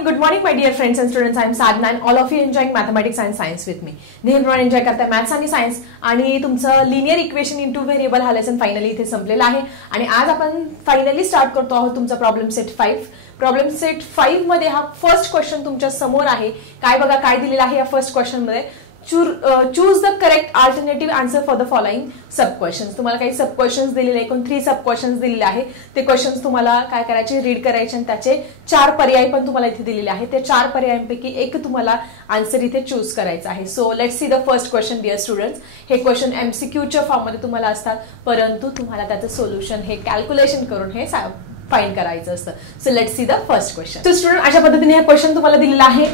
good morning, my dear friends and students. I am Sadhna and all of you enjoying mathematics and science with me. नेहमीप्रमाणे enjoy करताय maths आणि science आणि तुमचं linear equation into variable हा lesson finally इथे संपलेला आहे आणि आज आपण फायनली स्टार्ट करतो आहोत तुमचा प्रॉब्लेम सेट 5. प्रॉब्लेम सेट 5 मध्ये हा फर्स्ट क्वेश्चन तुमच्या समोर आहे. काय बघा काय दिलेला आहे या फर्स्ट क्वेश्चन मध्ये. Choose the correct alternative answer for the following sub questions. तुम्हाला काही सब क्वेश्चन्स दिलेले एकूण 3 सब क्वेश्चन्स दिलेले आहे. ते क्वेश्चन्स तुम्हाला काय करायचे रीड करायचे आणि त्याचे 4 पर्याय पण तुम्हाला इथे दिलेले आहे. ते 4 पर्यायांपैकी एक तुम्हाला आन्सर इथे चूज करायचा आहे. So let's see the first question dear students. हे क्वेश्चन एमसीक्यूच्या फॉर्म मध्ये तुम्हाला असतात परंतु तुम्हाला त्याचं सोल्युशन हे कॅल्क्युलेशन करून हे फाइंड करायचं असतं. So let's see the first question. So student अशा पद्धतीने हे क्वेश्चन तुम्हाला दिलेला आहे.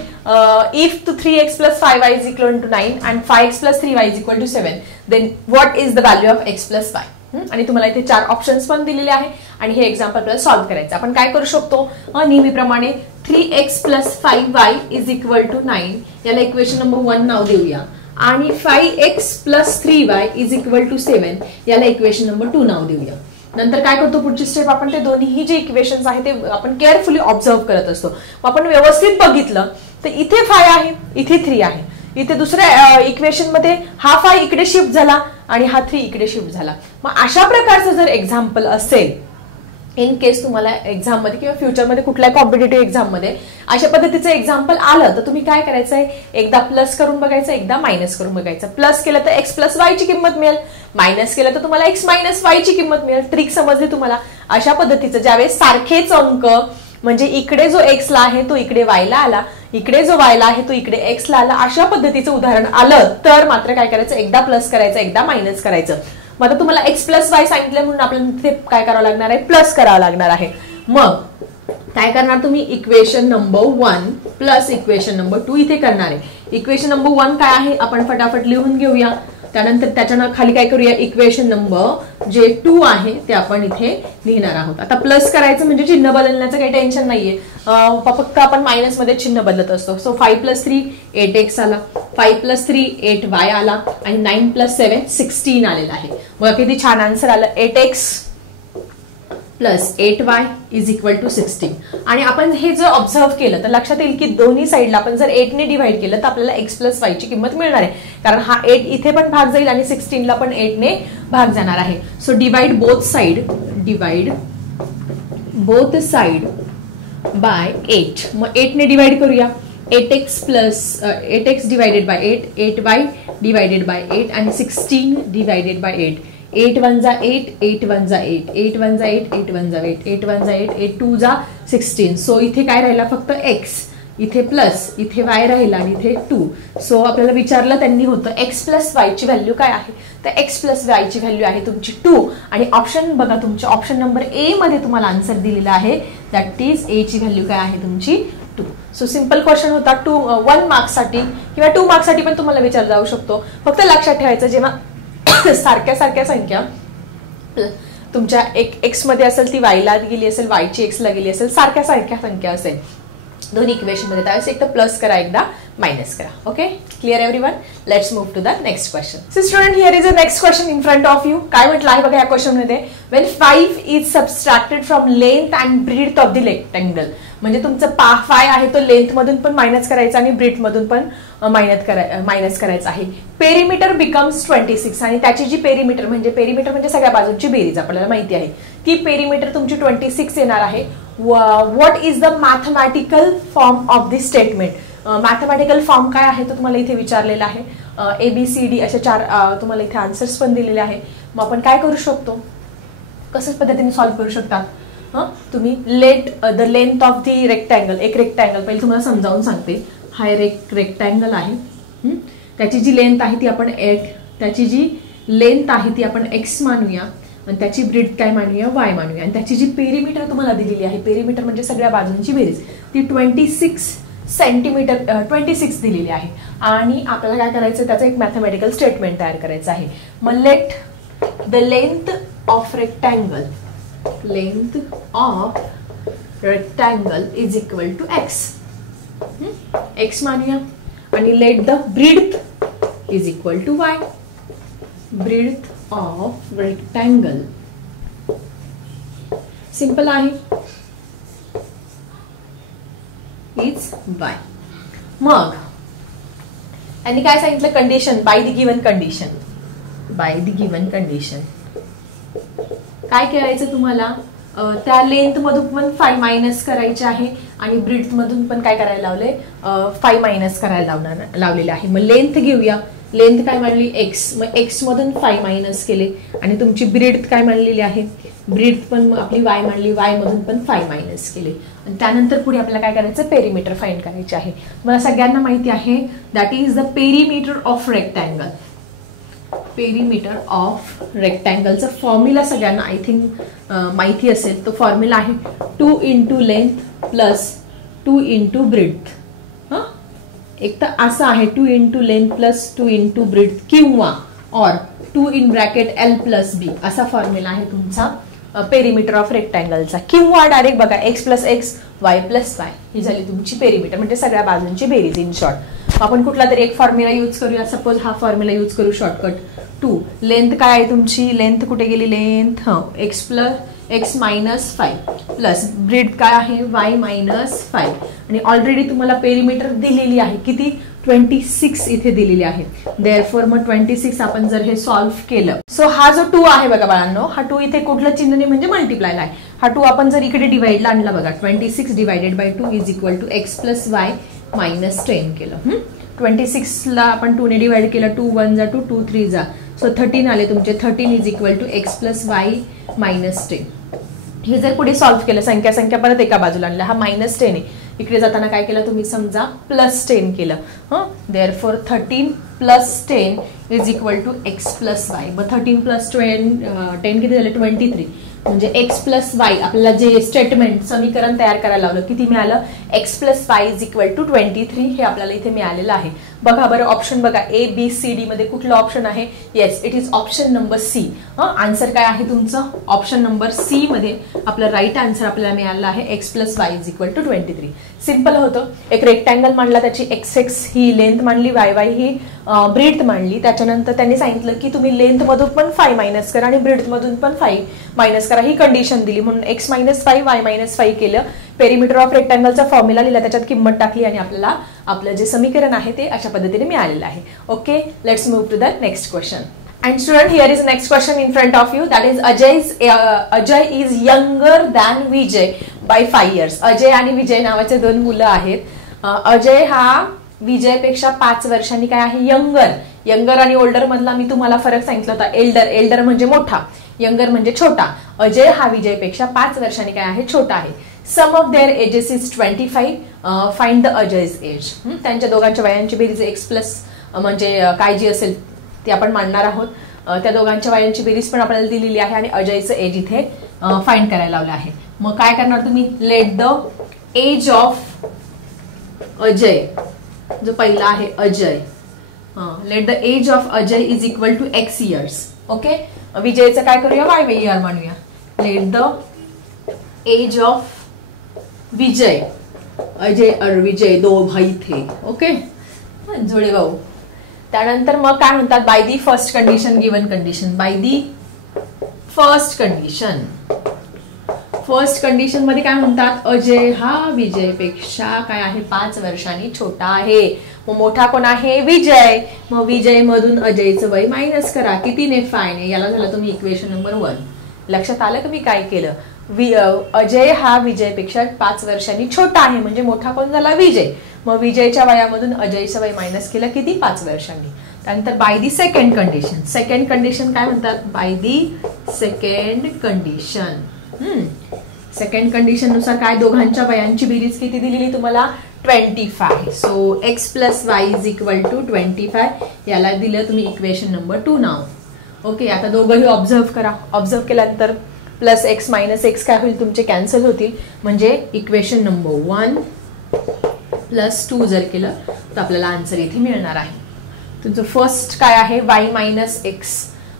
If 3x + 5y = 9 and 5x + 3y = 7 then what is the value of x + y. आणि तुम्हाला इथे 4 ऑप्शन्स पण दिलेले आहे आणि हे एक्झाम्पल आपल्याला सॉल्व्ह करायचं. आपण काय करू शकतो नेहमीप्रमाणे 3x + 5y = 9 याला इक्वेशन नंबर 1 नाव देऊया आणि 5x + 3y = 7 याला इक्वेशन नंबर 2 नाव देऊया. नंतर काय करतो पुढची स्टेप आपण ते दोन्ही जे इक्वेशन्स आहेत ते आपण केअरफुली ऑब्झर्व करत असतो. आपण व्यवस्थित बघितलं तर इथे 5 आहे इथे 3 आहे. इथे दुसऱ्या इक्वेशन मध्ये हा 5 इकडे शिफ्ट झाला आणि हा 3 इकडे शिफ्ट झाला. मग अशा प्रकारचं जर एक्झाम्पल असेल इन केस तुम्हाला एक्झाम मध्ये किंवा फ्युचरमध्ये कुठल्याही कॉम्पिटेटिव्ह एक्झाम मध्ये अशा पद्धतीचं एक्झाम्पल आलं तर तुम्ही काय करायचंय एकदा प्लस करून बघायचं एकदा मायनस करून बघायचं. प्लस केलं तर x + y ची किंमत मिळेल, मायनस केलं तर तुम्हाला x - y ची किंमत मिळेल. ट्रिक समजली तुम्हाला. अशा पद्धतीचं ज्यावेळेस सारखेच अंक म्हणजे इकडे जो x ला आहे तो इकडे y ला आला, इकडे जो y ला आहे तो इकडे x ला आला, अशा पद्धतीचं उदाहरण आलं तर मात्र काय करायचं एकदा प्लस करायचं एकदा मायनस करायचं. मग आता तुम्हाला x + y सांगितलं म्हणून आपल्याला तिथे काय करावं लागणार आहे प्लस करावं लागणार आहे. मग काय करणार तुम्ही equation number 1 plus equation number 2 इथे करणार आहे. इक्वेशन नंबर 1 काय आहे आपण फटाफट लिहून घेऊया. त्यानंतर त्याच्या खाली काय करूया इक्वेशन नंबर जे 2 आहे ते आपण इथे लिहिणार आहोत. आता प्लस करायचं म्हणजे चिन्ह बदलण्याचं काही टेन्शन नाहीये. फक्त आपण मायनस मध्ये चिन्ह बदलत असतो. सो 5 + 3 8x आला, 5 + 3 8y आला आणि 9 + 7 16 आलेला आहे. मग किती छान आन्सर आलं 8x + 8y = 16. आणि आपण हे जर ऑब्झर्व केलं तर लक्षात येईल की दोन्ही साईडला आपण जर 8 ने डिवाइड केलं तर आपल्याला x + y ची किंमत मिळणार आहे. कारण हा 8 इथे पण भाग जाईल आणि 16 ला पण 8 ने भाग जाणार आहे. So divide both side by 8. मग 8 ने डिवाइड करूया. 8x divided by 8, 8y divided by 8 आणि 16 डिवाइडेड बाय 8. 8 1 जा 8, 8 1 जा 8, 8 1 जा 8, 8 1 जा 8, 8 1 जा 8, 8 2 जा 16. सो इथे काय राहिला फक्त x, इथे प्लस, इथे y राहिला आणि इथे 2. सो आपल्याला विचारलं त्यांनी होतं x + y ची व्हॅल्यू काय आहे तर x + y ची व्हॅल्यू आहे तुमची 2. आणि ऑप्शन बघा तुमच्या ऑप्शन नंबर ए मध्ये तुम्हाला आन्सर दिलेला आहे दॅट इज a ची व्हॅल्यू काय आहे तुमची 2. सो सिंपल क्वेश्चन होता. 1 मार्क्ससाठी किंवा 2 मार्क्ससाठी पण तुम्हाला विचारला जाऊ शकतो. फक्त लक्षात ठेवायचं जेव्हा सारख्या संख्या तुमच्या x मध्ये असेल ती y ला गेली असेल, y ची x ला गेली असेल, सारख्या संख्या असेल दोन्ही इक्वेशन मध्ये त्यावेळेस एकदा प्लस करा एकदा मायनस करा. Okay clear everyone. Let's move to the next question. So student here is a next question in front of you. काय म्हटलं आहे बघा या क्वेश्चन मध्ये when 5 is subtracted from length and breadth of the rectangle. म्हणजे तुमचं 5 आहे तो लेंथ मधून पण मायनस करायचा आणि ब्रीथ मधून पण मायनस करायचा आहे. पेरिमीटर बिकम्स 26 आणि त्याची जी पेरिमीटर म्हणजे सगळ्या बाजूची बेरीज आपल्याला माहिती आहे ती पेरिमीटर तुमची 26 येणार आहे. What is the mathematical form of this statement. Mathematical form काय आहे तो तुम्हाला इथे विचारलेला आहे. ABCD असे 4 तुम्हाला इथे आन्सर्स पण दिलेले आहे. मग आपण काय करू शकतो कसं पद्धतीने सॉल्व्ह करू शकता तुम्ही. Let the length of the rectangle. एक रेक्टँगल पहिले तुम्हाला समजावून सांगते. हा रेक्टँगल आहे त्याची जी लेंथ आहे ती आपण 8, त्याची जी लेंथ आहे ती आपण x मानूया आणि त्याची ब्रीथ काय मानूया y मानूया आणि त्याची जी पेरिमीटर तुम्हाला दिलेली आहे पेरिमीटर म्हणजे सगळ्या बाजूंची बेरीज ती 26 सेंटीमीटर 26 दिलेली आहे. आणि आपल्याला काय करायचं त्याचं एक मॅथमॅटिकल स्टेटमेंट तयार करायचं आहे. मग let the length of rectangle is equal to x मानूया आणि let the breadth is equal to y. Breadth of rectangle simple आहे इज y. मग यांनी काय सांगितलं, condition by the given condition. By the given condition काय करायचं तुम्हाला, त्या लेंथ मधून पण 5 मायनस करायचे आहे आणि ब्रीथ मधून पण काय करायला लावले, 5 मायनस करायला लावलेले आहे. मग लेंथ घेऊया. लेंथ काय मांडली, एक्स. मग एक्स मधून 5 मायनस केले आणि तुमची ब्रीथ काय मांडलेली आहे, ब्रीथ पण आपली वाय मांडली, वाय मधून पण 5 मायनस केले. आणि त्यानंतर पुढे आपल्याला काय करायचं, पेरिमीटर फाइंड करायचे आहे. तुम्हाला सगळ्यांना माहिती आहे that is the perimeter of rectangle. Perimeter of रेक्टँगलचा फॉर्म्युला सगळ्यांना आय थिंक माहिती असेल. तो फॉर्म्युला आहे 2 × लेंथ प्लस 2 × ब्रीथ. एक तर असा आहे 2 × लेंथ प्लस 2 × ब्रीथ किंवा और 2 इन ब्रॅकेट L + B असा फॉर्म्युला आहे तुमचा पेरिमीटर ऑफ रेक्टँगलचा. किंवा डायरेक्ट बघा x + x y + y ही झाली तुमची पेरिमीटर, म्हणजे सगळ्या बाजूंची बेरीज. इन शॉर्ट आपण कुठला तरी एक फॉर्म्युला यूज करूया. सपोज हा फॉर्म्युला यूज करू शॉर्टकट. 2 लेंथ काय आहे तुमची, लेंथ कुठे गेली, length x + x - 5 plus breadth काय आहे y - 5 आणि ऑलरेडी तुम्हाला पेरिमीटर दिलेली आहे किती, 26 इथे दिलेली आहे. देअरफॉर मग 26 आपण जर हे सॉल्व्ह केलं, सो हा जो 2 आहे बघा बाळांनो, हा 2 इथे कुठलं चिन्हने म्हणजे मल्टिप्लायला आहे. हा 2 आपण जर इकडे डिवाइडला आणला बघा, 26 / 2 = x + y - 10 केलं. 26 ला आपण 2 ने डिवाइड केलं, 2 × 1 = 2, 2 × 3 = सो 13 आले तुमचे. 13 = x + y - 10. हे जर पुढे सॉल्व्ह केलं, संख्या परत एका बाजूला आणल्या, हा -10 आहे. इकडे जाताना काय केलं तुम्ही, समजा +10 केलं. Therefore 13 + 10 = x + y. मग 13 + 10 किती झाले, 23. म्हणजे x + y आपल्याला जे स्टेटमेंट समीकरण तयार करायला लावलं किती मिळालं, x + y = 23 हे आपल्याला इथे मिळालेलं आहे. बघा बरं ऑप्शन बघा, ABCD मध्ये कुठलं ऑप्शन आहे, yes it is option number C. Answer काय आहे तुमचं, ऑप्शन नंबर C मध्ये आपलं राईट आन्सर आपल्याला मिळालं आहे x + y = 23. सिंपल होतं. एक रेक्टँगल मांडला, त्याची x ही लेंथ मांडली, y ही ब्रीथ मांडली. त्याच्यानंतर त्यांनी सांगितलं की तुम्ही लेंथ मधून पण 5 मायनस करा आणि ब्रीथ मधून पण 5 मायनस करा, ही कंडिशन दिली. म्हणून x - 5 y - 5 केलं. पेरिमीटर ऑफ रेक्टँगलचा फॉर्म्युला लिहिला, त्याच्यात किंमत टाकली आणि आपल्याला आपलं जे समीकरण आहे ते अशा पद्धतीने मिळालेलं आहे. Okay, let's move to the next question. And student, here is the next question in front of you. That is Ajay is younger than Vijay by 5 years. Ajay आणि विजय नावाचे 2 मुलं आहेत. अजय हा विजय पेक्षा 5 वर्षांनी काय आहे, यंगर आणि ओल्डर मधला मी तुम्हाला फरक सांगितला होता. एल्डर म्हणजे मोठा, यंगर म्हणजे छोटा. अजय हा विजय पेक्षा 5 वर्षांनी काय आहे, छोटा आहे. Sum of their ages is 25. Find the Ajay's age. त्यांच्या दोघांच्या वयांची बेरीज x+ म्हणजे काय जी असेल ती आपण मांडणार आहोत. त्या दोघांच्या वयांची बेरीज पण आपल्याला दिलेली आहे आणि अजयचं एज इथे फाइंड करायला लावलं आहे. मग काय करणार तुम्ही, let the age of Ajay, जो पहिला आहे Ajay, let the age of Ajay is = x years. Okay, विजयचं काय करूया, y इयर मानूया. Let the age of Vijay, Ajay और विजय 2 भाई थे. ओके, जोडे भाऊ. त्यानंतर मग काय म्हणतात, by the first condition given condition. By the first condition, first condition मध्ये काय म्हणतात, अजय हा विजय पेक्षा काय आहे, 5 वर्षांनी छोटा आहे. मग मोठा कोण आहे, विजय. मग विजय मधून अजयचं वय मायनस करा, कितीने, 5 ने. याला झालं तुम्ही इक्वेशन नंबर 1. लक्षात आलं की मी काय केलं, अजय हा विजय पेक्षा 5 वर्षांनी छोटा आहे, म्हणजे मोठा कोण झाला, विजय. मग विजयच्या वयामधून अजयचं वय मायनस केलं, किती, 5 वर्षांनी. त्यानंतर by the second condition. Second condition काय म्हणतात, by the second condition. Second condition नुसार काय, दोघांच्या वयांची बेरीज किती दिलेली तुम्हाला, 25. So x + y = 25. याला दिलं तुम्ही इक्वेशन नंबर 2 नाव. ओके, आता दोघंही ऑब्झर्व करा. ऑब्झर्व केल्यानंतर +x - x काय होईल, तुमचे कॅन्सल होतील. म्हणजे इक्वेशन नंबर 1 + 2 जर केलं तर आपल्याला आन्सर इथे मिळणार आहे. तुमचं फर्स्ट काय आहे, y - x.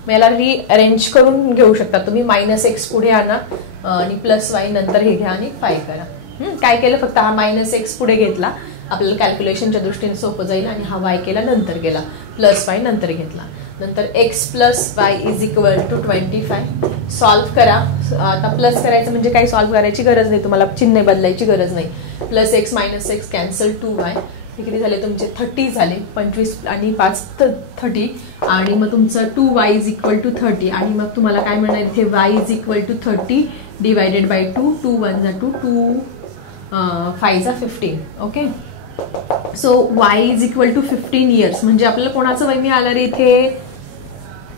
याला रिअरेंज करून घेऊ शकता तुम्ही. -x पुढे आणा आणि +y नंतर हे घ्या आणि 5 करा. काय केलं, फक्त हा -x पुढे घेतला, आपल्याला कॅल्क्युलेशनच्या दृष्टीने सोपं जाईल. आणि हा y केला नंतर गेला, +y नंतर घेतला. नंतर x plus y is equal to 25. Solve करा. आता प्लस करायचं म्हणजे काही सॉल्व्ह करायची गरज नाही, तुम्हाला चिन्ह बदलायची गरज नाही. Plus x minus x cancel 2y. हे किती झाले तुमचे 30 झाले. 25 आणि 5 30 आणि मग तुमचं 2y इज इक्वल टू 30 आणि मग तुम्हाला काय मिळणार इथे y is equal to 30 divided by 2. 2 1 जा 2 2 5 जा 15. Okay, so y is equal to 15 years. म्हणजे आपल्याला कोणाचं वय मिळालं रे इथे?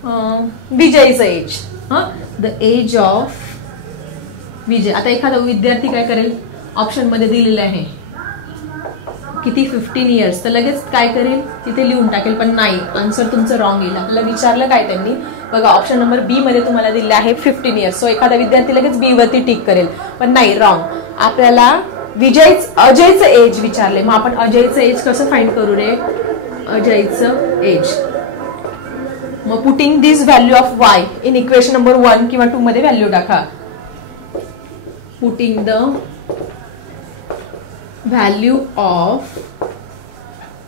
विजयचं age. The age of Vijay. आता एखादा विद्यार्थी काय करेल, ऑप्शन मध्ये दिलेलं आहे किती 15 इयर्स, तर लगेच काय करेल तिथे लिहून टाकेल. पण नाही, आन्सर तुमचं रॉंग येईल. आपल्याला विचारलं काय त्यांनी, बघा ऑप्शन नंबर बी मध्ये तुम्हाला दिले आहे 15 इयर्स. सो एखादा विद्यार्थी लगेच बी वरती टिक करेल, पण नाही, रॉंग. आपल्याला अजयचं एज विचारले. मग आपण अजयचं एज कसं फाइंड करू रे? अजयचं एज. मग putting this value of Y in equation number 1 किंवा 2 मध्ये व्हॅल्यू टाका. Putting the value of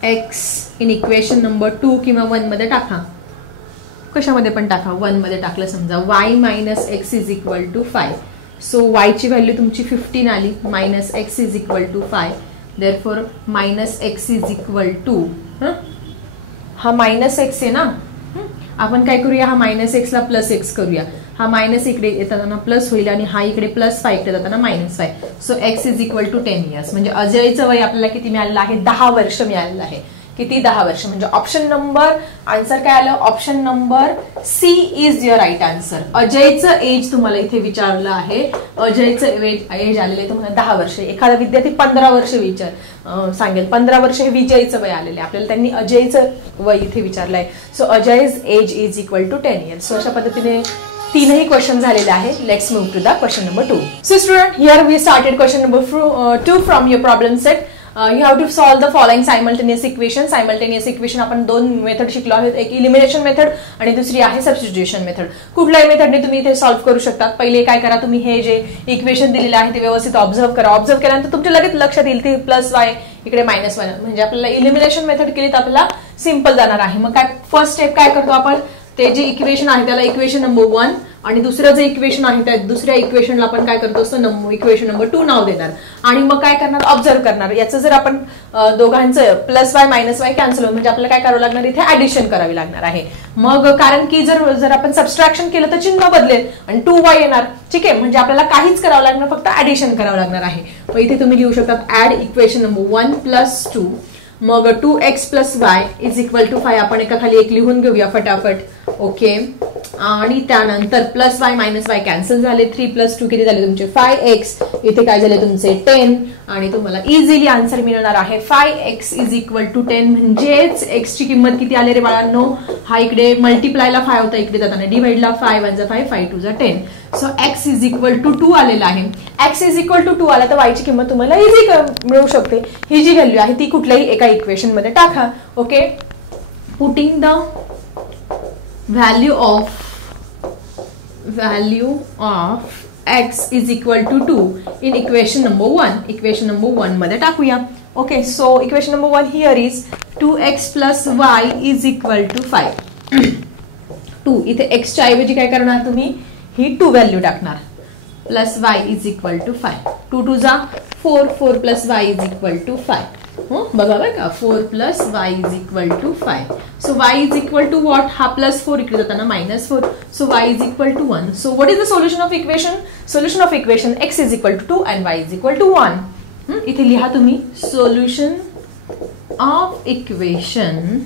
x in equation number 2 किंवा 1 मध्ये टाका. कशामध्ये पण टाका, 1 मध्ये टाकलं समजा. y minus x is equal to 5. So y ची व्हॅल्यू तुमची 15 आली. Minus x is equal to 5. Therefore minus x is equal to, हा मायनस एक्स आहे ना, आपण काय करूया, हा मायनस एक्सला प्लस एक्स करूया. हा मायनस इकडे येताना प्लस होईल आणि हा इकडे प्लस 5 इकडे जाताना minus 5. So x is equal to 10 years. म्हणजे अजयचं वय आपल्याला किती मिळालेलं आहे? 10 वर्ष मिळालेलं आहे. किती? 10 वर्ष. म्हणजे ऑप्शन नंबर आन्सर काय आलं? Option number C is your right answer. अजयचं एज तुम्हाला इथे विचारलं आहे. अजयचं एज आलेलं आहे तुम्हाला 10 वर्ष. एखादा विद्यार्थी 15 वर्ष सांगेल. 15 वर्ष हे विजयचं वय आलेलं आहे. आपल्याला त्यांनी अजयचं वय इथे विचारलं आहे. So Ajay's age is equal to 10 years. So अशा पद्धतीने 3ही क्वेश्चन झालेले आहे. Let's move to the question number 2. So student, here we started question number 2 from your problem set. You have to solve the following simultaneous equation. Simultaneous equation आपण 2 method शिकलो आहोत. एक elimination method आणि दुसरी आहे substitution method. कुठल्याही मेथडने तुम्ही इथे सॉल्व्ह करू शकता. पहिले काय करा, तुम्ही हे जे इक्वेशन दिलेले आहे ते व्यवस्थित ऑब्झर्व करा. ऑब्झर्व केल्यानंतर तुमच्या लगेच लक्षात येईल ते प्लस वाय इकडे मायनस वाय. म्हणजे आपल्याला इलिमिनेशन मेथड केली तर आपल्याला सिंपल जाणार आहे. मग काय फर्स्ट स्टेप काय करतो आपण, ते जे इक्वेशन आहे त्याला इक्वेशन नंबर 1 आणि दुसरं जे इक्वेशन आहे त्या दुसऱ्या इक्वेशनला आपण काय करतो असं इक्वेशन नंबर 2 नाव देणार आणि मग काय करणार, ऑब्झर्व करणार. याचं जर आपण दोघांचं plus y minus Y cancel होईल म्हणजे आपल्याला काय करावं लागणार, इथे ऍडिशन करावी लागणार आहे. मग कारण की जर आपण सबस्ट्रॅक्शन केलं तर चिन्ह बदलेल आणि 2y येणार. ठीक आहे, म्हणजे आपल्याला काहीच करावं लागणार, फक्त ऍडिशन करावं लागणार आहे. मग इथे तुम्ही लिहू शकता ऍड इक्वेशन नंबर 1 प्लस 2. मग 2x plus y is equal to 5. आपण एका खाली एक लिहून घेऊया फटाफट. ओके, आणि त्यानंतर plus y minus Y cancel झाले. 3 प्लस 2 किती झाले तुमचे 5x. इथे काय झाले तुमचे 10 आणि तुम्हाला इझिली आन्सर मिळणार आहे 5x इज इक्वल टू 10. म्हणजेच x ची किंमत किती आले रे बाळांनो, हा इकडे मल्टिप्लायला 5 होता, इकडे जाताना डिवाइडला 5 1 जा 5 5 2 जा 10. So x is equal to 2 आलेला आहे. x इज इक्वल टू 2 आला तर y ची किंमत तुम्हाला इझी मिळू शकते. ही जी व्हॅल्यू आहे ती कुठल्याही एका इक्वेशन मध्ये टाका. Okay, putting the value of x is equal to 2 in equation number 1. equation number 1 मध्ये टाकूया. Okay, so equation number 1 here is 2x plus y is equal to 5. 2 इथे x च्या ऐवजी काय करणार तुम्ही, ही 2 व्हॅल्यू टाकणार. Plus y is equal to 5. 2 2 जा 4 4 plus y is equal to 5. बघा बरं का, 4 plus y is equal to 5. So y is equal to what, हा प्लस 4 इकडे जाताना minus 4. So y is equal to 1. So what is the solution of equation, solution of equation x is equal to 2 and y is equal to 1. इथे लिहा तुम्ही solution of equation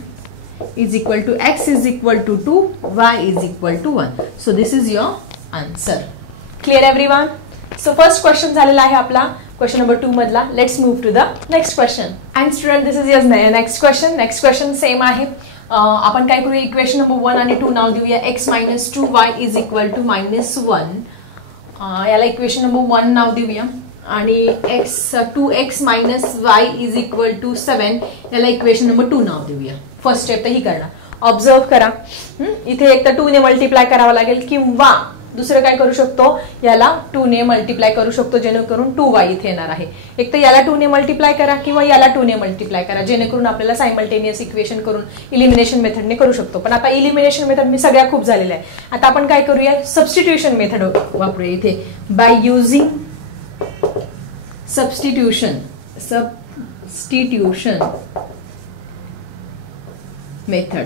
is equal to x is equal to 2, y is equal to 1. So this is your answer. Clear everyone. So first question झालेला आहे आपला question number 2 मधला. Let's move to the next question. And student, this is your next question. Next question same आहे. आपण काय करूया, equation number 1 आणि 2 नाव देऊया. x minus 2y is equal to minus 1. याला इक्वेशन नंबर 1 नाव देऊया आणि 2x minus y is equal to 7 याला इक्वेशन नंबर 2 नाव देऊया. फर्स्ट स्टेप तर ही करणार. ऑब्झर्व करा, इथे एक तर 2 ने मल्टिप्लाय करावं लागेल किंवा दुसरं काय करू शकतो, याला 2 ने मल्टिप्लाय करू शकतो, जेणेकरून 2y इथे येणार आहे. एक तर याला 2 ने मल्टिप्लाय करा किंवा याला 2 ने मल्टिप्लाय करा, जेणेकरून आपल्याला सायमल्टेनियस इक्वेशन करून इलिमिनेशन मेथडने करू शकतो. पण आता इलिमिनेशन मेथड मी सगळ्या खूप झालेल्या आहे. आता आपण काय करूया, सबस्टिट्यूशन मेथड वापरूया इथे. By using substitution method,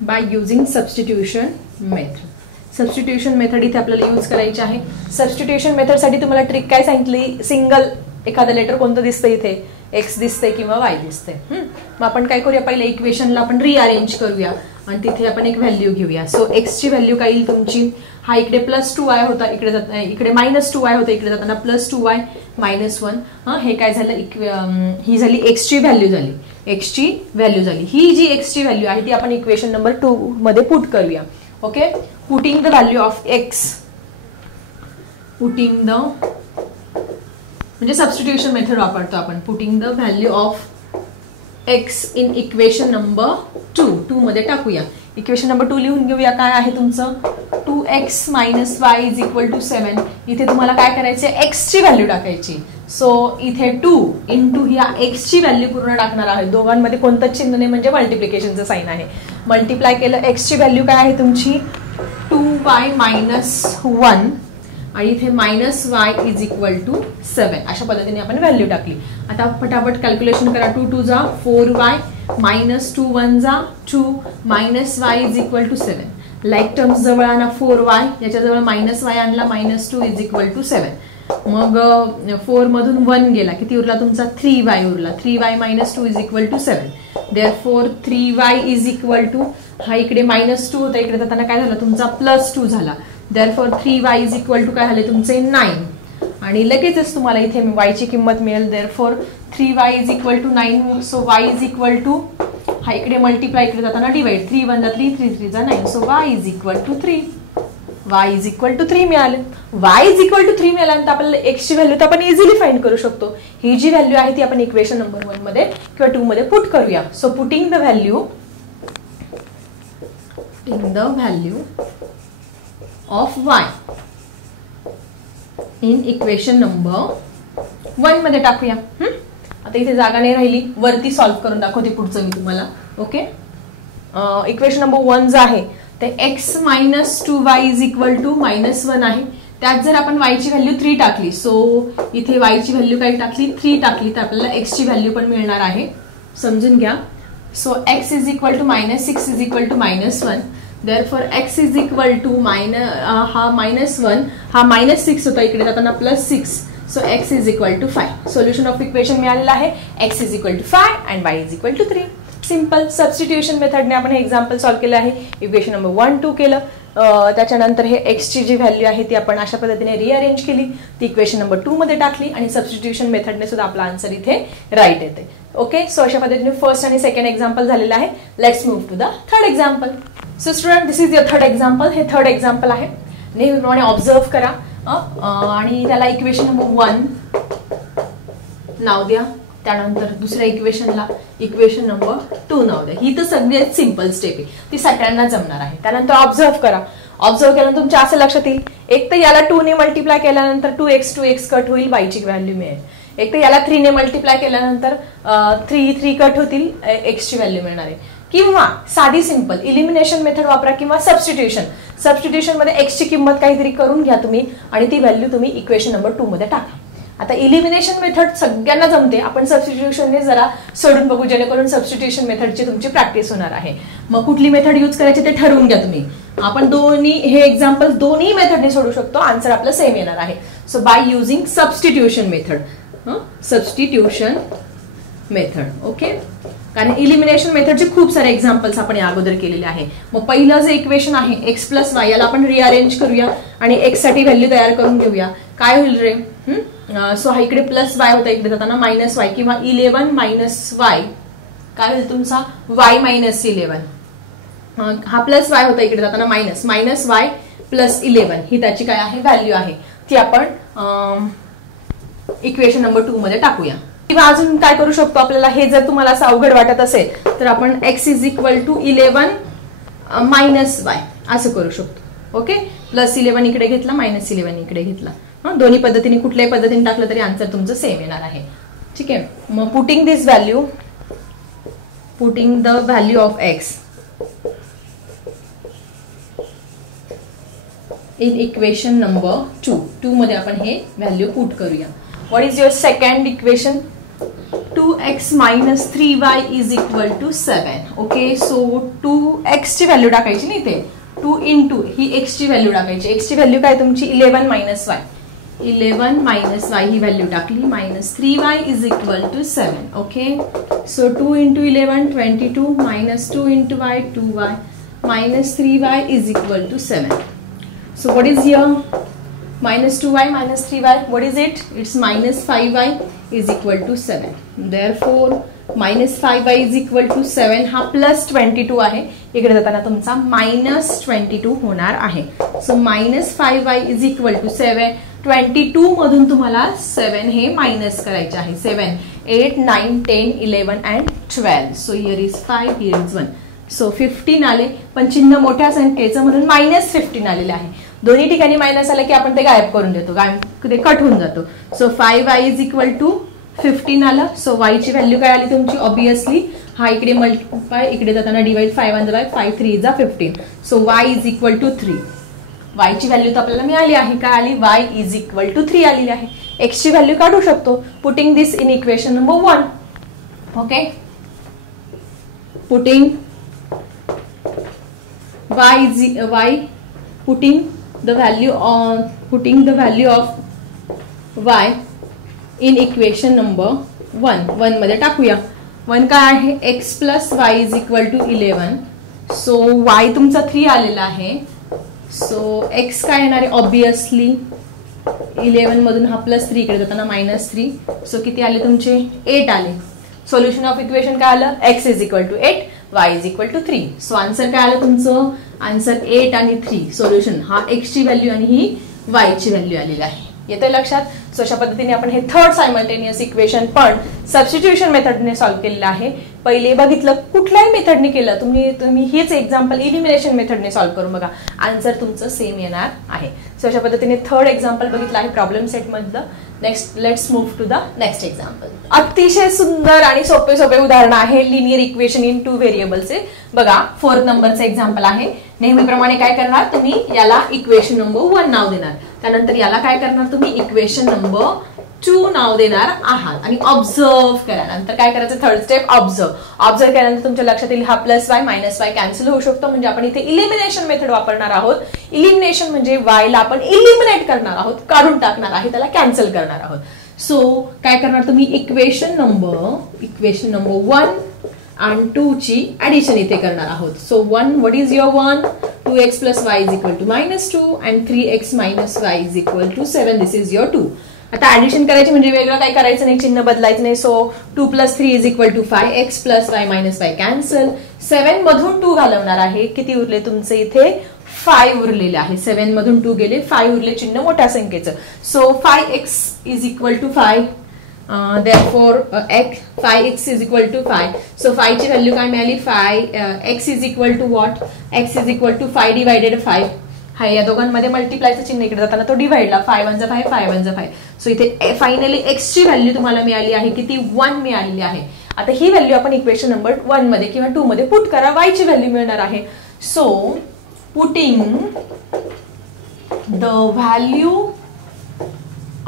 by using substitution method. Substitution method इथे आपल्याला यूज करायची आहे. सबस्टिट्यूशन मेथड साठी तुम्हाला ट्रिक काय सांगितली, सिंगल एखादं लेटर कोणतं दिसतं इथे, एक्स दिसते किंवा वाय दिसते. मग आपण काय करूया, पहिले इक्वेशनला आपण रिअरेंज करूया आणि तिथे आपण एक व्हॅल्यू घेऊया. सो एक्स ची व्हॅल्यू काय येईल तुमची, हा इकडे +2y होता, इकडे -2y होता, इकडे जाताना +2y -1. हे काय झालं, ही झाली एक्स ची व्हॅल्यू झाली, ही जी एक्स ची व्हॅल्यू आहे ती आपण इक्वेशन नंबर 2 मध्ये पुट करूया. Okay, putting the value of x, म्हणजे सबस्टिट्यूशन मेथड वापरतो आपण. Putting the value of x in equation number 2 मध्ये टाकूया. इक्वेशन नंबर 2 लिहून घेऊया. काय आहे तुमचं, 2x - y = 7. इथे तुम्हाला काय करायचं, एक्स ची व्हॅल्यू टाकायची. सो इथे 2 × ह्या एक्स ची व्हॅल्यू पूर्ण टाकणार आहे. दोघांमध्ये कोणतं चिन्ह नाही, म्हणजे मल्टिप्लिकेशनचं साइन आहे. मल्टिप्लाय केलं, एक्स ची व्हॅल्यू काय आहे तुमची 2y - 1 आणि इथे -y = 7. अशा पद्धतीने आपण व्हॅल्यू टाकली. आता फटाफट कॅल्क्युलेशन करा. 2 × 2 = 4y, -2 × 1 = 2, -y = 7. लाईक टर्म्स जवळ आणा, 4y, याच्याजवळ -y आणला, -2 = 7. मग 4 मधून 1 गेला, किती उरला तुमचा, 3y उरला. 3y - 2 = 7. देअरफॉर 3y = हा इकडे -2 होता, इकडे जाताना काय झालं तुमचा +2 झाला. देअरफॉर 3y = काय झाले तुमचे 9. आणि लगेचच तुम्हाला इथे y ची किंमत मिळेल. Therefore 3y = 9. सो y = हा इकडे मल्टिप्लाय, इकडे जाताना डिवाइड, 3 × 1 = 3, 3 × 3 = 9. So y = 3. y = 3 मिळाले. y = 3 मिळाल्यानंतर आपल्याला x ची व्हॅल्यू तर आपण इझिली फाइंड करू शकतो. ही जी व्हॅल्यू आहे ती आपण इक्वेशन नंबर 1 मध्ये किंवा 2 मध्ये पुट करूया. So putting the value of y in equation number 1 मध्ये टाकूया. आता इथे जागा नाही राहिली, वरती सॉल्व्ह करून दाखवते पुढचं मी तुम्हाला. ओके, इक्वेशन नंबर 1 जे आहे ते x - 2y = -1 आहे. त्यात जर आपण y ची व्हॅल्यू 3 टाकली, सो इथे y ची व्हॅल्यू काय टाकली, 3 टाकली, तर आपल्याला x ची व्हॅल्यू पण मिळणार आहे. समजून घ्या. So x = -6 = -1. देअरफॉर x = हा -1, हा -6 होता, इकडे जाताना +6. So x = 5. Solution of equation मिळालेलं आहे. x = 5 and y = 3. Simple substitution मेथडने आपण हे एक्झाम्पल सॉल्व्ह केलं आहे. इक्वेशन नंबर 1, 2 केलं. त्याच्यानंतर हे एक्स ची जी व्हॅल्यू आहे ती आपण अशा पद्धतीने रिअरेंज केली, ती इक्वेशन नंबर 2 मध्ये टाकली आणि सबस्टिट्यूशन मेथडने सुद्धा आपला आन्सर इथे राईट येते. ओके, सो अशा पद्धतीने फर्स्ट आणि सेकंड एक्झाम्पल झालेलं आहे. Let's move to the third example. So student, this is your third example. हे थर्ड एक्झाम्पल आहे. नेहमीप्रमाणे ऑब्झर्व करा आणि त्याला इक्वेशन नंबर 1 नाव द्या. त्यानंतर दुसऱ्या इक्वेशनला इक्वेशन नंबर 2 नाव द्या. ही तर सगळ्यात सिंपल स्टेप आहे, ती सगळ्यांना जमणार आहे. त्यानंतर ऑब्झर्व करा. ऑब्झर्व केल्यानंतर तुमच्या असं लक्षात येईल, एक तर याला 2 ने मल्टिप्लाय केल्यानंतर 2x कट होईल, y ची व्हॅल्यू मिळेल. एक तर याला 3 ने मल्टिप्लाय केल्यानंतर 3 कट होतील, x ची व्हॅल्यू मिळणार आहे. किंवा साधी सिंपल इलिमिनेशन मेथड वापरा किंवा सबस्टिट्यूशन मध्ये x ची किंमत काहीतरी करून घ्या तुम्ही आणि ती व्हॅल्यू तुम्ही इक्वेशन नंबर 2 मध्ये टाका. आता इलिमिनेशन मेथड सगळ्यांना जमते, आपण सबस्टिट्यूशनने जरा सोडून बघू, जेणेकरून सबस्टिट्यूशन मेथडची तुमची प्रॅक्टिस होणार आहे. मग कुठली मेथड यूज करायची ते ठरवून घ्या तुम्ही. आपण हे एक्झाम्पल दोन्ही मेथडने सोडू शकतो, आन्सर आपलं सेम येणार आहे. So by using substitution method. Okay, कारण इलिमिनेशन मेथडचे खूप सारे एक्झाम्पल्स आपण या अगोदर केलेले आहे. मग पहिलं जे इक्वेशन आहे x + y, याला आपण रिअरेंज करूया आणि x साठी व्हॅल्यू तयार करून घेऊया. काय होईल रे, सो हा इकडे +y होता, इकडे जाताना -y किंवा 11 - y काय होईल तुमचा y - 11. हा +y होता, इकडे जाताना -y + 11 ही त्याची काय आहे व्हॅल्यू आहे, ती आपण इक्वेशन नंबर 2 मध्ये टाकूया. किंवा अजून काय करू शकतो, आपल्याला हे जर तुम्हाला असं अवघड वाटत असेल तर आपण x = 11 - y असं करू शकतो. ओके, +11 इकडे घेतला, -11 इकडे घेतला. दोन्ही पद्धतीने कुठल्याही पद्धतीने टाकलं तरी आन्सर तुमचं सेम येणार आहे. ठीक आहे. मग putting this value, putting the value of x in equation number 2 मध्ये आपण हे व्हॅल्यू पुट करूया. What is your second equation? 2x - 3y = 7. Okay, so 2x ची व्हॅल्यू टाकायची नाही, इथे 2 × ही x ची व्हॅल्यू टाकायची. x ची व्हॅल्यू काय तुमची 11 - y, 11 - y ही व्हॅल्यू टाकली, -3y = 7. Okay, so 2 × 11 22 -2 × y 2y -3y = 7. So what is here? -2y - 3y. What is it? It's -5y = 7. Therefore -5y = 7 हा +22 आहे. इकडे जाताना तुमचा -22 होणार आहे. So -5y = 7. 22 मधून तुम्हाला 7 हे मायनस करायचे आहे. 7 8 9 10 11 and 12. So here is 5, here is 1. So 15 आले, पण चिन्ह मोठ्या संख्येचं म्हणून -15 आलेले आहे. दोन्ही ठिकाणी मायनस आलं की आपण ते गायब करून देतो, ते कट होऊन जातो. सो 5y = 15 आलं. सो y ची व्हॅल्यू काय आली तुमची? ऑब्विसली हा इकडे मल्टिप्लाय, इकडे जाताना डिवाइड, 5 1 5, 5 3 15. So y = 3. y ची व्हॅल्यू तर आपल्याला मिळाली आहे. काय आली? y = 3 आलेली आहे. x ची व्हॅल्यू काढू शकतो, putting this in equation number 1. Okay, putting putting the value of y in equation number 1 मध्ये टाकूया. 1 काय आहे? x + y = 11. सो y तुमचा 3 आलेला आहे. सो x काय येणार आहे? ऑब्विसली 11 मधून हा +3 इकडे जाताना -3. सो किती आले तुमचे? 8 आले. सोल्युशन ऑफ इक्वेशन काय आलं? x = 8, y = 3. सो आन्सर काय आलं तुमचं? आन्सर 8 आणि 3. सोल्युशन हा x ची व्हॅल्यू आणि ही y ची व्हॅल्यू आलेली आहे. येते लक्षात? सो अशा पद्धतीने आपण हे थर्ड सायमल्टेनियस इक्वेशन पण सबस्टिट्यूशन मेथडने सॉल्व्ह केलेलं आहे. पहिले बघितलं कुठल्याही मेथडने केलं, तुम्ही हीच एक्झाम्पल इलिमिनेशन मेथडने सॉल्व्ह करून बघा, आन्सर तुमचं सेम येणार आहे. सो अशा पद्धतीने थर्ड एक्झाम्पल बघितलं आहे प्रॉब्लेम सेट मधलं. Next let's move to the next example. अतिशय सुंदर आणि सोपे उदाहरण आहे लिनियर इक्वेशन इन 2 व्हेरिएबलचे. बघा 4th नंबरचं एक्झाम्पल आहे. नेहमीप्रमाणे काय करणार तुम्ही? याला इक्वेशन नंबर 1 नाव देणार, त्यानंतर याला काय करणार तुम्ही? इक्वेशन नंबर 2 नाव देणार आहात आणि ऑब्झर्व करा. नंतर काय करायचं? थर्ड स्टेप ऑब्झर्व केल्यानंतर तुमच्या लक्षात येईल हा +y -y कॅन्सल होऊ शकतो. म्हणजे आपण इथे इलिमिनेशन मेथड वापरणार आहोत. इलिमिनेशन म्हणजे y ला आपण इलिमिनेट करणार आहोत, काढून टाकणार आहे, त्याला कॅन्सल करणार आहोत. सो काय करणार तुम्ही? इक्वेशन नंबर 1 आणि 2 ची ऍडिशन इथे करणार आहोत. So 1, what is your 1? 2x + y = -2 and 3x - y = 7. This is your 2. आता ऍडिशन करायची म्हणजे वेगळं काही करायचं नाही, चिन्ह बदलायचं नाही. So 2 + 3 = 5, x + y - y cancel. 7 मधून 2 घालवणार आहे. किती उरले तुमचे इथे? 5 उरलेले आहे. 7 मधून 2 गेले, 5 उरले, चिन्ह मोठ्या संख्येचं. So 5x = 5. Therefore 5x = 5. So 5 ची व्हॅल्यू काय मिळाली? 5x = what? x = 5 / 5. हा या दोघांमध्ये मल्टिप्लायचं चिन्ह इकडे जाताना तो डिवाइडला 5 1 5 5 1 5. सो इथे फायनली x ची व्हॅल्यू तुम्हाला मिळाली आहे किती? 1 मिळालेली आहे. आता ही व्हॅल्यू आपण इक्वेशन नंबर 1 मध्ये किंवा 2 मध्ये पुट करा, y ची व्हॅल्यू मिळणार आहे. So putting the value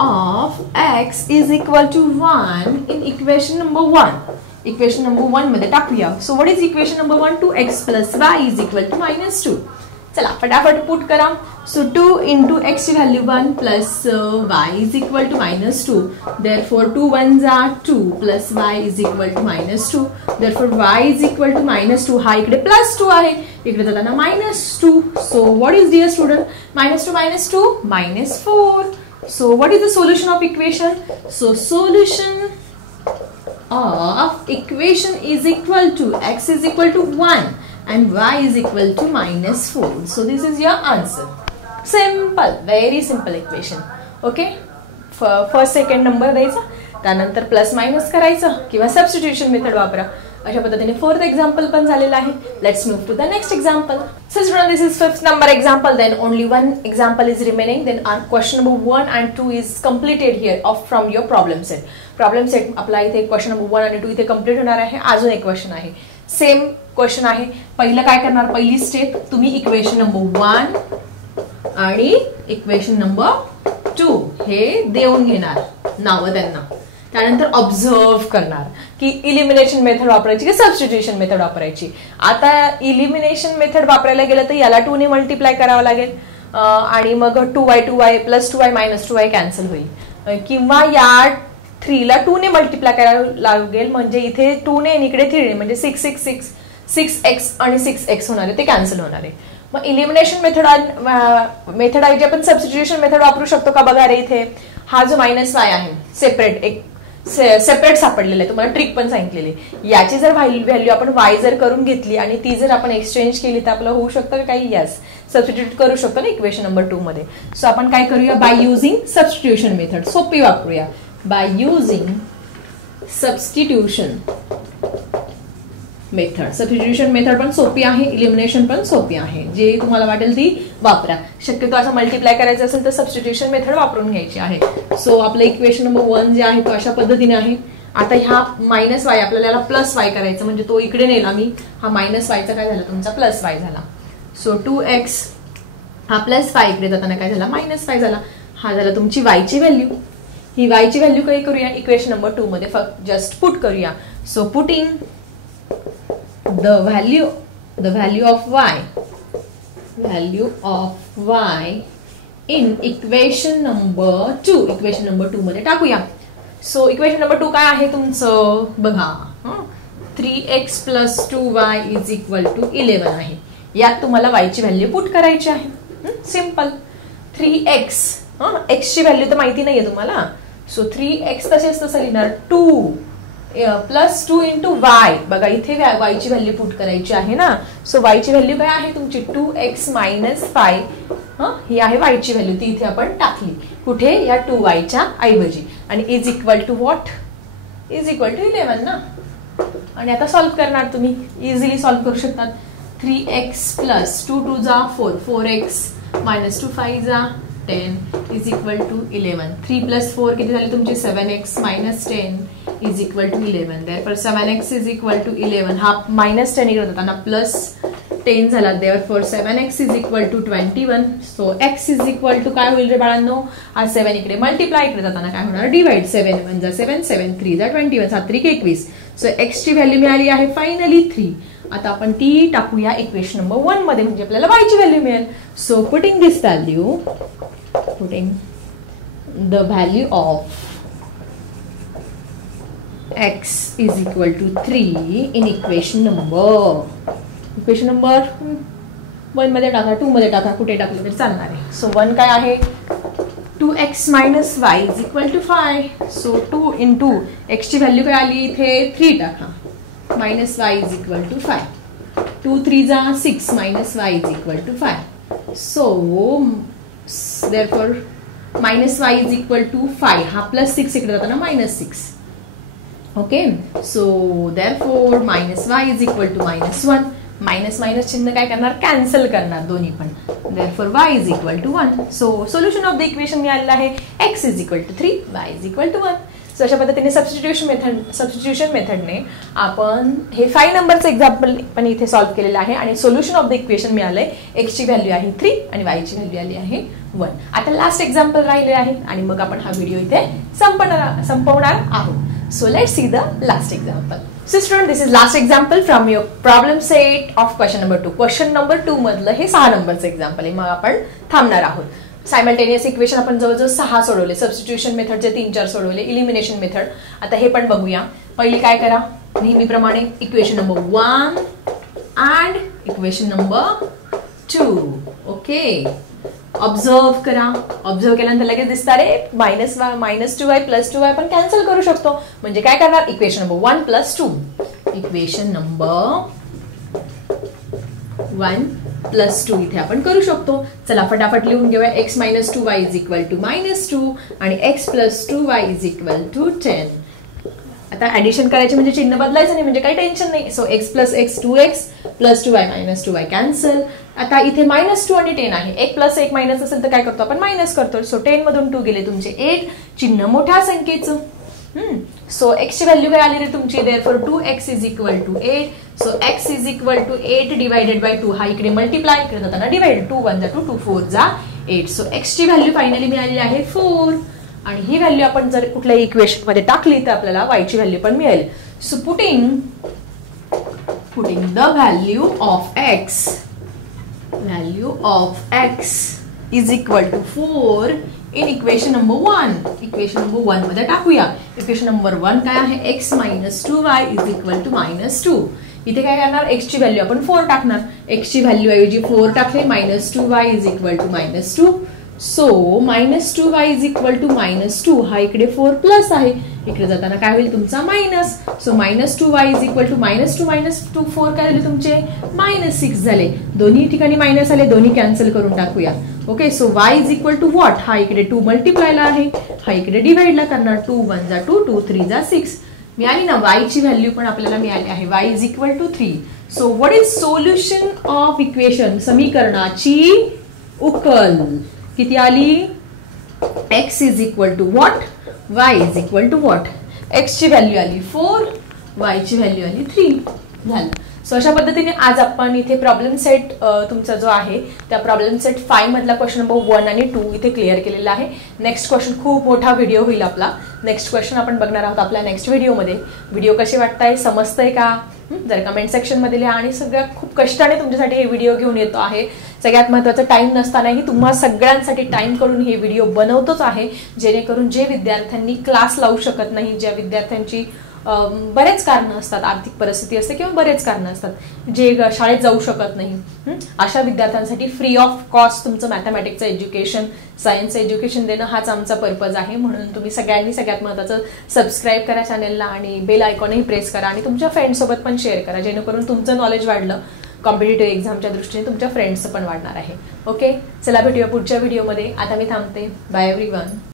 of x = 1 in equation number 1. Equation number 1 मध्ये टाकूया. So what is equation number 1? 2x + y = -2. चला फटाफट पुट करा. सो 2 × x ची value 1 + y = -2. Therefore 2 1s are 2 + y = -2. Therefore y = -2. हा इकडे +2 आहे, इकडे जाताना -2. So what is dear student? -2 -4. So what is the solution of equation? So solution of equation is equal to x = 1 and y = -4. So this is your answer. Simple, very simple equation. Okay, first second number द्यायचा, त्यानंतर plus minus करायचं किंवा substitution method वापरा. अशा पद्धतीने fourth example पण झालेलं आहे. Let's move to the next example. So student, this is fifth number example. Then only one example is remaining. Then are question number 1 and 2 is completed here of from your problem set. Problem set आपला इथे question number 1 आणि 2 इथे complete होणार आहे. अजून एक question आहे, same question आहे. पहिलं काय करणार, पहिली स्टेप तुम्ही इक्वेशन नंबर 1 आणि इक्वेशन नंबर 2 हे देऊन घेणार नावं त्यांना. त्यानंतर ऑब्झर्व करणार की इलिमिनेशन मेथड वापरायची की सबस्टिट्यूशन मेथड वापरायची. आता इलिमिनेशन मेथड वापरायला गेलं तर याला 2 ने मल्टिप्लाय करावं लागेल आणि मग 2y plus 2y minus 2y cancel होईल, किंवा या 3 ला 2 ने मल्टिप्लाय करावं लागेल, म्हणजे इथे 2 ने आणि इकडे 3 ने, म्हणजे 6x आणि 6x होणार आहे, ते कॅन्सल होणार आहे. मग इलिमिनेशन मेथड ऐवजी आपण सबस्टिट्यूशन मेथड वापरू शकतो का बघा रे. इथे हा जो -y आहे सेपरेट सापडलेला आहे, तुम्हाला ट्रिक पण सांगितलेली. याची जर व्हॅल्यू आपण y जर करून घेतली आणि ती जर आपण एक्सचेंज केली तर आपलं होऊ शकतं काही. यस, सबस्टिट्यूट करू शकतो ना इक्वेशन नंबर 2 मध्ये. सो आपण काय करूया, बाय युझिंग सबस्टिट्यूशन मेथड, सोपी वापरूया. By using substitution method. Substitution method पण सोपी आहे, इलिमिनेशन पण सोपी आहे. जे तुम्हाला वाटेल ती वापरा. शक्यतो असं मल्टिप्लाय करायचं असेल तर सबस्टिट्यूशन मेथड वापरून घ्यायची आहे. सो आपलं इक्वेशन नंबर 1 जे आहे तो अशा पद्धतीने आहे. आता ह्या -y आपल्याला +y करायचं, म्हणजे तो इकडे नेला मी, हा -yचा काय झाला तुमचा +y झाला. सो 2x हा +5 इकडे जाताना काय झाला -5 झाला. हा झाला तुमची y ची व्हॅल्यू. ही y ची व्हॅल्यू काय करूया, इक्वेशन नंबर 2 मध्ये फक्त जस्ट पुट करूया. So putting the value of y in equation number 2 मध्ये टाकूया. सो इक्वेशन नंबर 2 काय आहे तुमचं बघा, 3x + 2y = 11 आहे. यात तुम्हाला y ची व्हॅल्यू पुट करायची आहे. सिंपल. 3x x ची व्हॅल्यू तर माहिती नाहीये तुम्हाला. सो 3x तसं लिहिणार 2 + 2 × y. बघा इथे y ची व्हॅल्यू पुट करायची आहे ना. सो y ची व्हॅल्यू काय आहे तुमची 2x - 5. ही आहे y ची व्हॅल्यू, ती इथे आपण टाकली कुठे, या 2y च्या ऐवजी. आणि is equal to what, is equal to 11 ना. आणि आता सॉल्व्ह करणार, तुम्ही इझिली सॉल्व्ह करू शकतात. 3x + 2 2 जा 4, 4x - 2 5 जा 10 इज इक्वल टू 11. 3 + 4 किती झाली तुमची 7x - 10 is equal to 11. therefore 7x is equal to 11. हा -10 इकडे जाताना +10 झाला. therefore 7x is equal to 21. So x is equal to काय होईल रे बाळांनो, हा 7 इकडे मल्टिप्लाय, इकडे जाताना काय होणार डिवाइड. 7 × 1 = 7, 7 × 3 = 21, 7 × 3 = 21. सो x ची व्हॅल्यू मिळाली आहे फायनली 3. आता आपण ती टाकूया इक्वेशन नंबर 1 मध्ये, म्हणजे आपल्याला y ची व्हॅल्यू मिळेल. So putting this value, putting the value of x is equal to 3 in equation number 1 मध्ये टाका, 2 मध्ये टाका, कुठे टाकलं तरी चालणार आहे. सो 1 काय आहे 2x - y = 5. सो 2 × x ची व्हॅल्यू काय आली इथे 3 टाका, -y = 5. 2 3 जा 6 - y = 5. So therefore -y = 5. हा +6 इकडे जाताना -6. Okay. So therefore -y = -1. Minus चिन्ह काय करणार, कॅन्सल करणार दोन्ही पण. therefore y = 1. So solution of the equation मिळालेलं आहे x = 3, y = 1. सो अशा पद्धतीने सबस्टिट्यूशन मेथडने आपण हे 5 नंबरचं एक्झाम्पल पण इथे सॉल्व्ह केलेलं आहे. आणि सोल्युशन ऑफ द इक्वेशन मिळालंय, x ची व्हॅल्यू आहे 3 आणि y ची व्हॅल्यू आली आहे 1. आता लास्ट एक्झाम्पल राहिले आहे आणि मग आपण हा व्हिडिओ इथे संपवणार आहोत. So let's see the last example. So student, this is last example from your problem set of question number 2. Question number 2 मधलं हे 6 नंबरचं एक्झाम्पल आहे. मग आपण थांबणार आहोत. सायमल्टेनियस इक्वेशन आपण जवळजवळ 6 सोडवले. सबस्टिट्यूशन मेथडचे 3-4 सोडवले. इलिमिनेशन मेथड आता हे पण बघूया. पहिली काय करा, नेहमीप्रमाणे equation number 1 and equation number 2. Okay, observe करा. ऑब्झर्व केल्यानंतर लगेच दिसणार आहे -2y + 2y आपण कॅन्सल करू शकतो. म्हणजे काय करणार, इक्वेशन नंबर 1 + 2. इक्वेशन नंबर 1 + 2 इथे आपण करू शकतो. चला फटाफट लिहून घेऊया. x - 2y = -2 आणि x + 2y = 10. आता ऍडिशन करायची म्हणजे चिन्ह बदलायचं नाही, म्हणजे काही टेन्शन नाही. So x plus x 2x plus 2y minus 2y cancel. आता इथे -2 आणि 10 आहे. 1 प्लस 1 मायनस असेल तर काय करतो आपण, मायनस करतो. सो 10 मधून 2 गेले तुमचे 8, चिन्ह मोठ्या संख्येचं. सो x ची व्हॅल्यू काय आली रे तुमची, therefore 2x is equal to 8. So x is equal to 8 divided by 2. हा इकडे मल्टिप्लाय, इकडे जाताना डिवाइड. 2 1 जा 2, 2 4 जा 8. सो x ची व्हॅल्यू फायनली मिळालेली आहे 4. आणि ही व्हॅल्यू आपण जर कुठल्याही इक्वेशन मध्ये टाकली तर आपल्याला y ची व्हॅल्यू पण मिळेल. So putting the value of x is equal to 4 in equation number 1. Equation number 1 मध्ये टाकूया. इक्वेशन नंबर 1 काय आहे, x minus 2y is equal to -2. इथे काय करणार, x ची व्हॅल्यू आपण 4 टाकणार. x ची व्हॅल्यू ऐवजी 4 टाकले, -2y is equal to -2. So -2y is equal to -2. हा इकडे 4 प्लस आहे, इकडे जाताना काय होईल तुमचा minus. So -2y is equal to -2 4 काय झाले तुमचे -6 झाले. दोन्ही ठिकाणी मायनस आले, दोन्ही कॅन्सल करून टाकूया. Okay, so y is equal to what, हा इकडे 2 मल्टिप्लायला आहे, हा इकडे डिवाइडला करणार. 2 1 जा 2, 2 3 जा 6. मिळाली ना, y ची व्हॅल्यू पण आपल्याला मिळाली आहे. y is equal to 3. So what is solution of equation, समीकरणाची उकल किती आली, x is equal to what, y is equal to what. x ची व्हॅल्यू आली 4, y ची व्हॅल्यू आली 3. झालं. सो अशा पद्धतीने आज आपण इथे प्रॉब्लेम सेट तुमचा जो आहे त्या प्रॉब्लेम सेट 5 मधला क्वेश्चन नंबर 1 आणि 2 इथे क्लिअर केलेला आहे. नेक्स्ट क्वेश्चन खूप मोठा व्हिडिओ होईल आपला. नेक्स्ट क्वेश्चन आपण बघणार आहोत आपल्या नेक्स्ट व्हिडिओमध्ये. व्हिडिओ कसे वाटताय, समजतंय का, जर कमेंट सेक्शन मध्ये लिहा. आणि सगळ्या खूप कष्टाने तुमच्यासाठी हे व्हिडिओ घेऊन येतो आहे. सगळ्यात महत्त्वाचं, टाइम नसतानाही तुम्हा सगळ्यांसाठी टाइम करून हे व्हिडिओ बनवतोच आहे, जेणेकरून जे विद्यार्थ्यांनी क्लास लावू शकत नाही, ज्या विद्यार्थ्यांची बरेच कारणं असतात, आर्थिक परिस्थिती असते किंवा बरेच कारणं असतात, जे शाळेत जाऊ शकत नाही, अशा विद्यार्थ्यांसाठी फ्री ऑफ कॉस्ट तुमचं मॅथमॅटिक्सचं एज्युकेशन, सायन्स एज्युकेशन देणं हाच आमचा पर्पज आहे. म्हणून तुम्ही सगळ्यांनी सगळ्यात महत्त्वाचं सबस्क्राईब करा चॅनेलला आणि बेल आयकॉनही प्रेस करा आणि तुमच्या फ्रेंड्ससोबत पण शेअर करा, जेणेकरून तुमचं नॉलेज वाढलं. कॉम्पिटेटिव्ह एक्झामच्या दृष्टीने तुमच्या फ्रेंड्सचं पण वाढणार आहे. ओके, चला भेटूया पुढच्या व्हिडिओमध्ये. आता मी थांबते. Bye everyone.